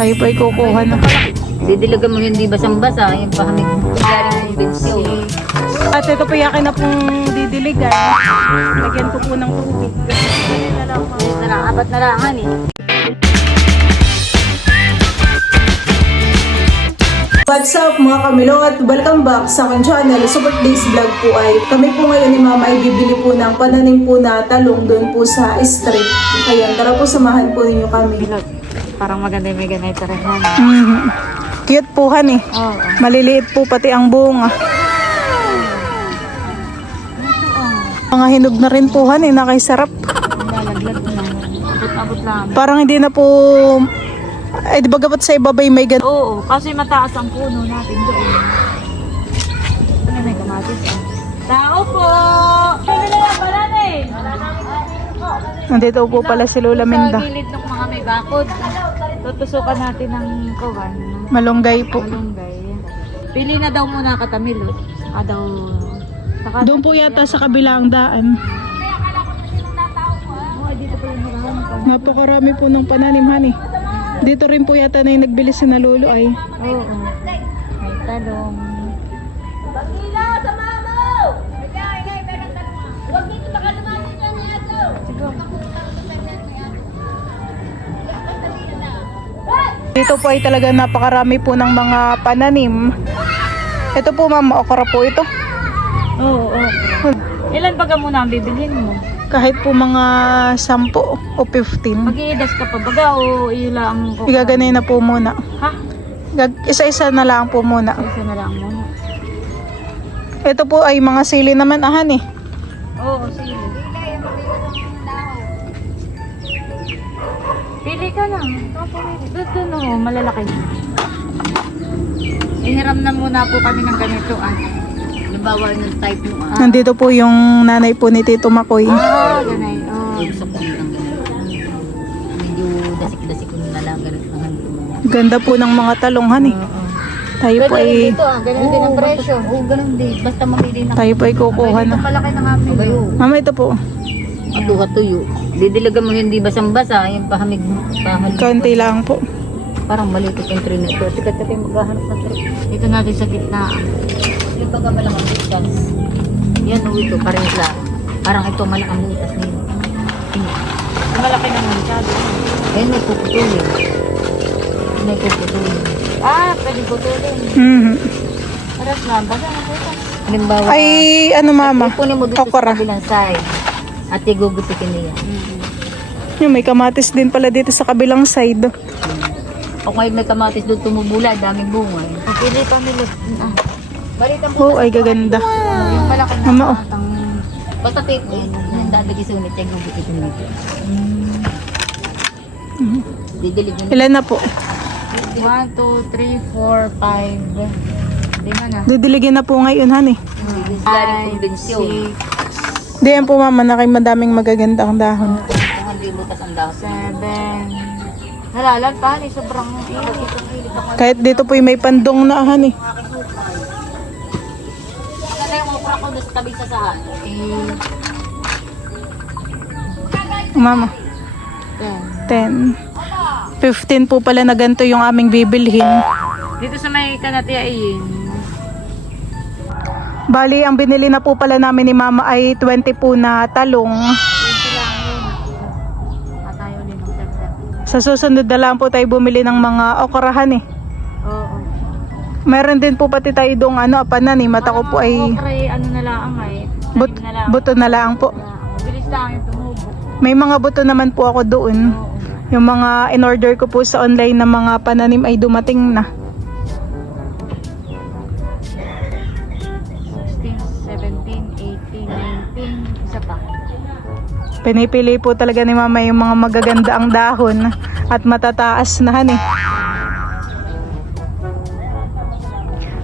Tayo po ay kukuha na. Didilagan mo yun, di basang-basa. Yung pahamig mo. Galing kumbensyon. At ito po yakin na pong didiligan. Lagyan ko po ng tubig. Ganyan na lang po. Apat na langan eh. What's up mga kamilo at welcome back sa aking channel. Sa birthday's vlog po ay kami po ngayon ni Mama ay bibili po ng pananim po na talong doon po sa street. Ayan, tara po samahan po ninyo kami. Parang maganda yung may ganay tarahan. Cute po han eh. Oo. Maliliit po pati ang bunga. Mga hinog na rin po han eh, nakaisarap. Lalaglag na. Abot-abot lang. Parang hindi na po, ay di ba gapat sa ibabay may gan. Oo, kasi mataas ang puno natin doon. Ano may kamatis? Tao po! Pwede na pala na eh! Nandito po pala si Lola Minda. Sa gilid ng mga may bakod. Tutusukan natin ng kawan. Malunggay po. Malunggay. Pili na daw muna katamil. Saka daw... Saka Doon po yata sa kabilang daan. Oh, dito pa yung nakahanap. Napakarami po ng pananim han eh. Dito rin po yata na yung nagbili si na Lolo ay. Oo. May talong. Bagila sa mamo! Nagkakay, meron talong. Huwag dito nakalumanin yan na yato. Dito po ay talaga napakarami po ng mga pananim. Ito po ma'am, okra po ito. Oo, Ilan baga muna ang bibilhin mo? Kahit po mga 10 o 15. Mag-i-das ka pa baga o ila ang... Igaganay na po muna. Ha? Isa-isa na lang po muna. Isa na lang muna. Ito po ay mga sili naman ahan eh. Oo, sige. Pili ka lang. Doon o, malalaki. Iniram na muna po kami ng ganito. Halimbawa ng type mo. Nandito po yung nanay po ni Tito Makoy. Ganay. Oh. Gusto ko ng medyo dasik-dasik ko na lang ganun ang hando mo. Ganda po ng mga talonghan eh. Tayo po ay Ganun din ang presyo. Oo, ganun din. Basta mamili na. tayo po ay kukuha na. Malaki ng amin. Bayo. Mama ito po. Ato tuyo. Didilagan mo yun, di basang-basa. Yung pahamig mo. Kaunti lang po. Parang maliit yung trin nito. Sikat ka tayo maghahanap ng trin. Dito natin sa gitna. Yung baga malang ang butas. Yan o ito, parang lang. Parang ito malang ang butas niyo. Malaki naman masyado. Ayun, may puputulin. May puputulin. Pwede putulin. Paras na. Baga na po ito. Halimbawa, Ay ano mama? kunin mo dito Okra. sa kabilang side. At igugupitin niya. Yung may kamatis din pala dito sa kabilang side. O kung may kamatis doon tumubula, daming bunga. Pili pa nila. Balitan Oh ay gaganda. Yung malaki na Mama, oh. atang... Basta tape mo yun. Yung dadagi sa unit, yung gugupitin nito. Didilig yun. Ilan na po? 1, 2, 3, 4, 5. Lima na. Didiligin na po ngayon han eh. Galing kumbensyon. Diyan po mama na kay madaming magagandang dahon. Kung hindi butas ang dahon. 7. Nalalagpahan eh. Sobrang ilit ako. Kahit dito po may pandong na han eh. Maganda yung okra ko doon sa tabing sasahan. Mama, 10. 10. 15 po pala na ganito yung aming bibilhin. Dito sa may kanatiyain. Bali, ang binili na po pala namin ni mama ay 20 po na talong. 20 lang yun. At tayo din ng ganda. Sa susunod na lang po tayo bumili ng mga okrahan eh. Oo. Meron din po pati tayo doong pananim at ako po ay Okray, ano na lang ay. buto na lang po. Bilis lang yung tumubo. May mga buto naman po ako doon. Yung mga in-order ko po sa online na mga pananim ay dumating na. 16, 17, 18, 19, isa pa. Pinipili po talaga ni mama yung mga magaganda ang dahon at matataas na han eh.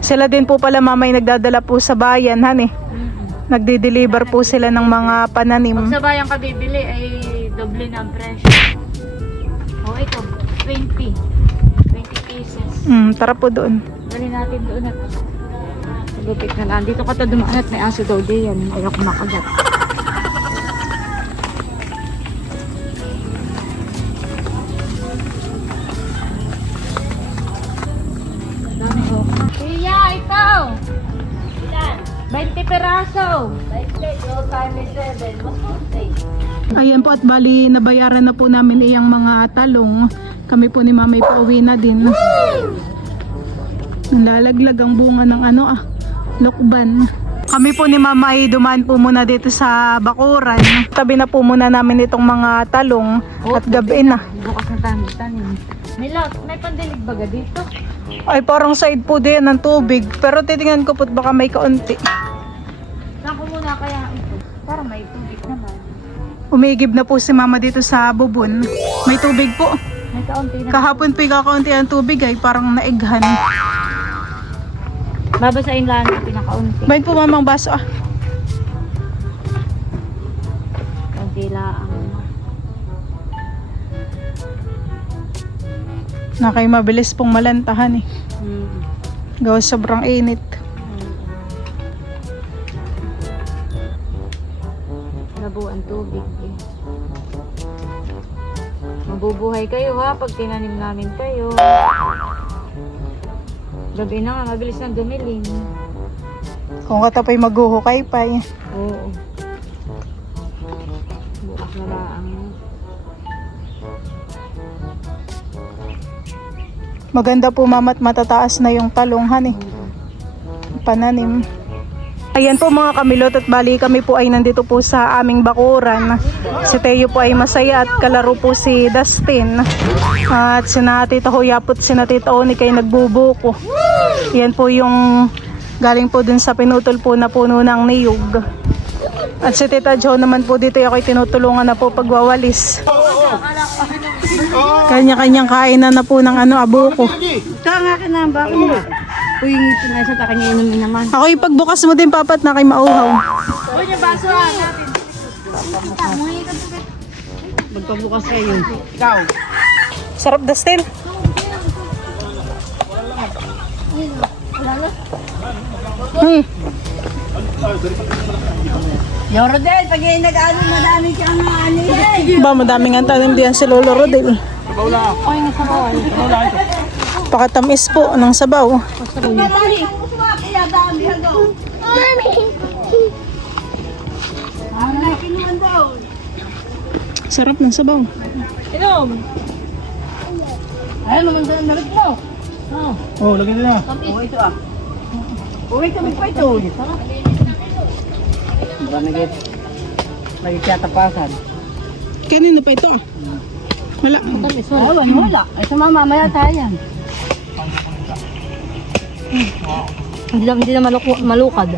Sila din po pala mama ay nagdadala po sa bayan han eh. Nagdi-deliver po sila ng mga pananim. Pag sa bayan ka bibili ay doble na ang presyo. O ito, 20. 20 pieces. Tara po doon. Dali natin doon at lupit na lang. Dito ka ta dumaan at may aso daw diyan. Ayaw kumakagat. peraso. Ayan po at bali nabayaran na po namin iyang mga talong. Kami po ni Mama pauwi na din. Lalaglag ang bunga ng lukban. Kami po ni Mama ay dumaan po muna dito sa bakuran. Tabi na po muna namin itong mga talong at gabi na. Bukas na tanim. May pandilig baga dito. Ay parang side po din ng tubig. Pero titingnan ko po baka may kaunti. Saan ko muna kaya ito? Para may tubig naman. Umigib na po si Mama dito sa bubon. May tubig po. May kaunti na. Kahapon po kakaunti ang tubig ay parang naighan. Babasain lang ang pinakaunti. Bain po Mamang baso Kaunti lang. Na kayo mabilis pong malantahan eh. Gawa sobrang init. Labo ang tubig eh. Mabubuhay kayo ha pag tinanim namin kayo. Gabi na nga, mabilis nang dumilim. Kung katapay maghuhukay pa eh. Oo. Bukas na lang. Maganda po Mama at matataas na yung talonghan eh. Pananim. Ayan po mga kamilot at bali kami po ay nandito po sa aming bakuran. Si Teo po ay masaya at kalaro po si Dustin. At sina Tita Huyapot, sina Tita Oni kay nagbubuko. Yan po yung galing po dun sa pinutol po na puno ng niyog. At si Tita Jo naman po dito ako'y tinutulungan na po pagwawalis. Kanya-kanyang kainan na po ng abuko. Kanga ka na, bakit mo? Uy, ngipin na sa kanya inumin naman. Ako yung pagbukas mo din papat na kay mauhaw. Uy, yung baso ha, natin. Magpabukas kayo. Ikaw. Sarap Dustin. Yoro din, pag yung nag-ano, madami kang ano eh. Ba, madaming ang tanim diyan si Lolo Rodel. Ay, nasabaw. Pakatamis po ng sabaw. Sarap ng sabaw. Inom. Ay, naman sa nalit mo. Oh, lagyan nila. Oh, ito ah. Uy, kami pa ito. Marami nagkatapasan. Kanino pa ito? Wala. Wala. Ay, sa mamaya tayo yan. Hindi na malukad.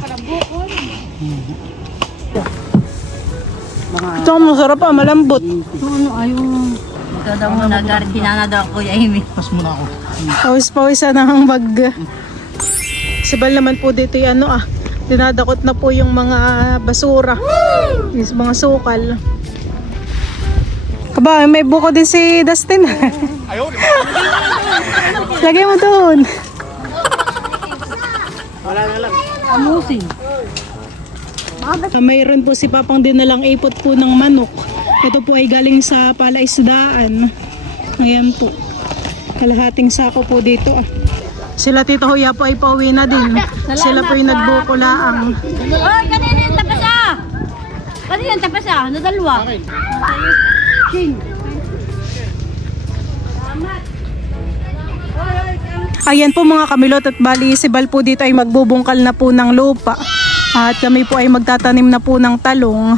Ito masarap pa, malambot. Ano, ayun. Ito daw muna, tinana daw ako, Amy. Pas muna ako. Pawis-pawisan ang mag... Sabal naman po dito yung dinadakot na po yung mga basura. Yung mga sukal. Aba, may buko din si Dustin. Lagay mo doon. Amusin. Mayroon po si Papang dinalang ipot po ng manok. Ito po ay galing sa palaisdaan. Ayan po. Kalahating sako po dito. Sila Tito Huya po ay pauwi na din. Sila po yung nagbukulaang. Oy, kanina yung tapasa! Kanina yung tapasa, na dalawa. Ayan po mga kamilot at bali si Bal po dito ay magbubungkal na po ng lupa. At kami po ay magtatanim na po ng talong.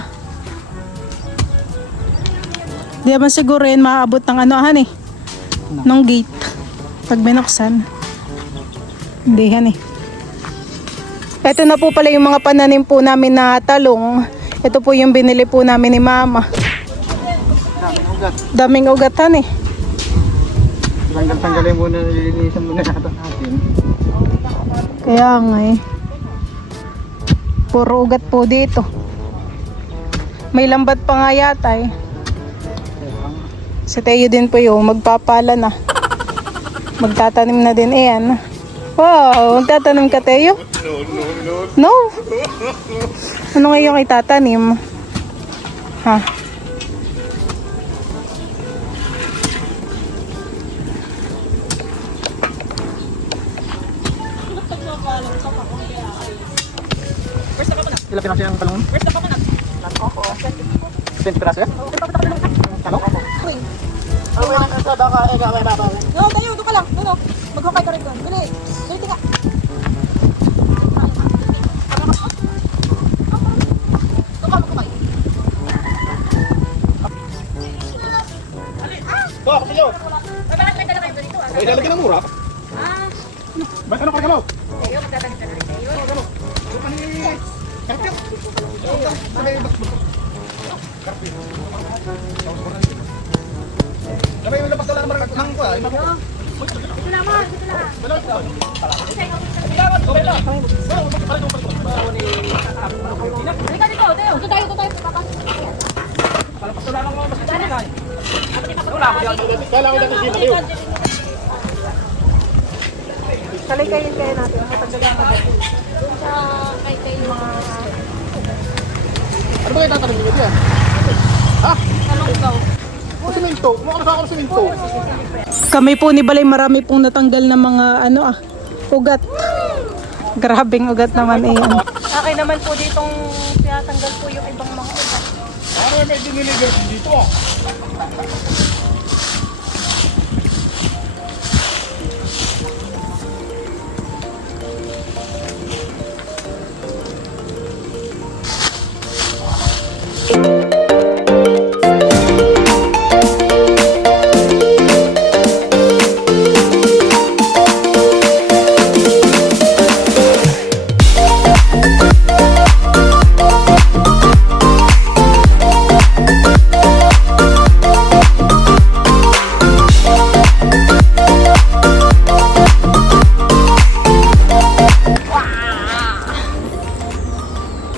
Di naman siguro yan maaabot ng nung gate. Pag binuksan. Hindi yan eh. Ito na po pala yung mga pananim po namin na talong. Ito po yung binili po namin ni Mama. Daming ugatan eh. Tanggalin muna, nililinisan muna natin. Kaya nga eh. Puro ugat po dito. May lambat pa nga yata eh. Si Teo din po yung magpapala na. Magtatanim na din iyan. Wow, magtatanim ka Teo? No. Ano ngayon itatanim? Ha? First ako na. Ilang piraso yung talong? Where's the coconut? 20 piraso yan? Talong? No, tayo, doon ka lang. No. Maghukay ka rin doon. Dali. Dali, tika. Ito, ako sa'yo. Bakit may dala kayo ganito? Okay, lalagyan ng mura. Ba't ano kargalaw? Kayo, magdadagdag na rin kayo. Sabay yung napagdala naman ng kuha. Ito naman, ito na. Halika dito, Teo. Ito tayo, papa. Kailangan natin dito kayo. Kalikayin kayo natin. Matagdagan ka dati. Sa kay kayo. Ano ba kayo tatanong nyo dito yan? Ha? Kung simento, mukha ka sa ako ng simento. Kami po ni Balay marami pong natanggal na mga ugat. Grabing ugat naman eh. Akin naman po ditong tinatanggal po yung ibang mga ugat. Ano may diniliver dito ah?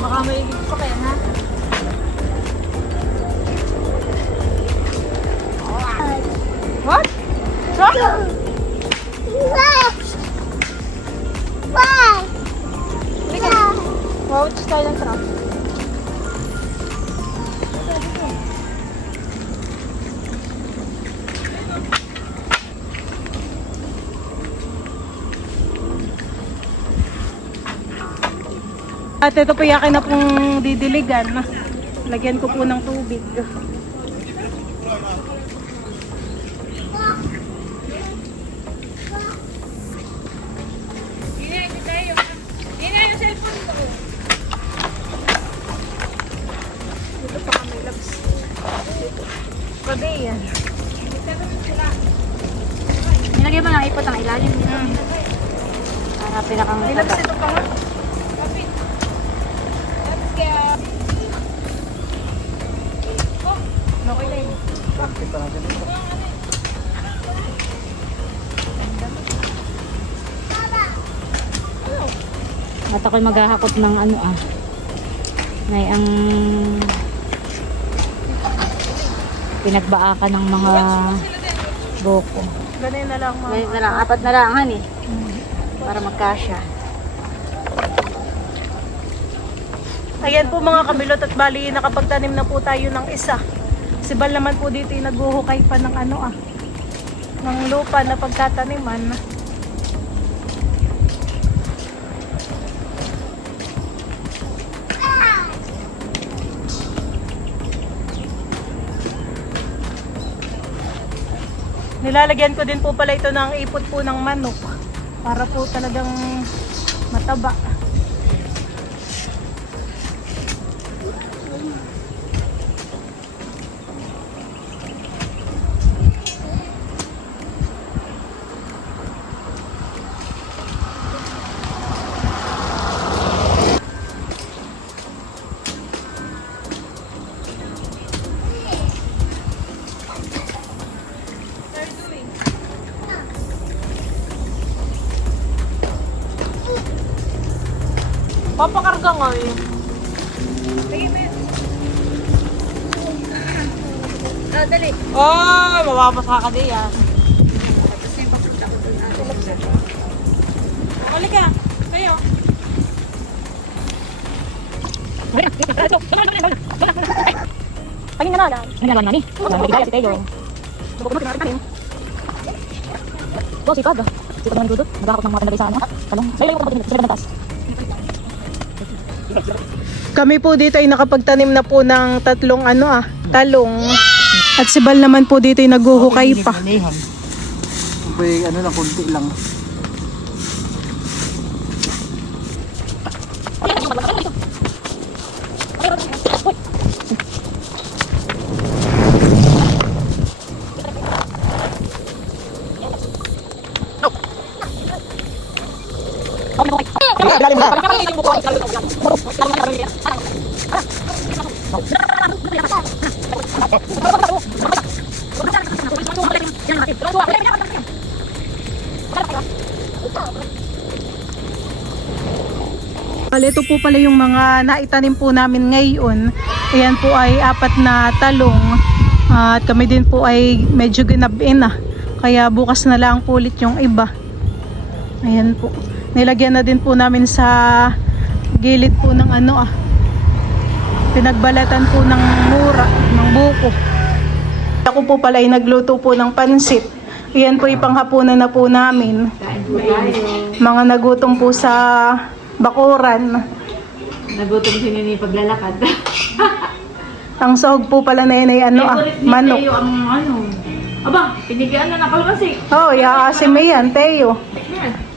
Baka may pa kaya, ha? What? Wow, it's style ng truck. At ito po yakin na pong didiligan. Lagyan ko po ng tubig. Hindi yung cellphone ko. Dito pa kami labs. Gabi yan. Nilagay ba ng ipot ang ilalim? Para pinakang May labs ito pa nga. Okay na yun. At ako'y maghahakot ng ngay ang pinagbaakan ng mga buko. Ganun na lang mga. Ngayon na lang, 4 na lang, honey. Para magkasya. Ayan po mga kamilot at bali nakapagtanim na po tayo ng isa. Si Bal naman po dito yung naghuhukay pa ng ng lupa na pagtataniman. Nilalagyan ko din po pala ito ng ipot po ng manok para po talagang mataba. Papakarga nga eh. Dali. Oh, mababasa ka di ah. Halika, kayo. Pagin na lang. Ano naman nani? Nagigaya si Tayo. Bo, sipag. Sipag naman dudot. Nagahakot ng mga panalay sa talong. Sa'yo lang yung kapatid. Sila ka ng taas. Kami po dito ay nakapagtanim na po ng tatlong talong. At si Bal naman po dito ay naghuhukay pa. Ano lang, konti lang. Ito po pala yung mga naitanim po namin ngayon. Ayan po ay 4 na talong. At kami din po ay medyo ginabin na. Kaya bukas na lang po ulit yung iba. Ayan po. Nilagyan na din po namin sa gilid po ng pinagbalatan po ng mura, ng buko. Ako po pala ay nagluto po ng pansit. Ayan po ipanghapunan na po namin. Mga nagutom po sa bakuran. Nagutom si Nini paglalakad. Ang sahog po pala na yun ay manok. Teo ang Aba, pinigyan na nakalabasi. Oh, yaasim mo yan, Teo.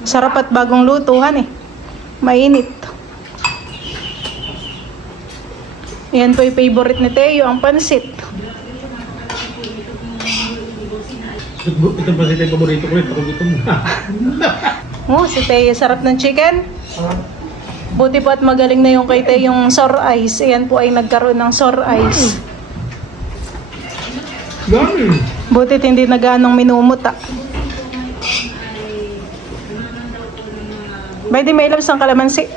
Sarap at bagong lutuhan Mainit. Yan po yung favorite ni Teo, ang pansit. Ito ba yung paborito ko rin? Ako gutom na. Si Teo, sarap ng chicken. Buti po at magaling na yung kay Teo yung sore eyes. Ayan po ay nagkaroon ng sore eyes. Dami. Butit hindi na ganong minumuta. Pwede may ilabas ang kalamansi.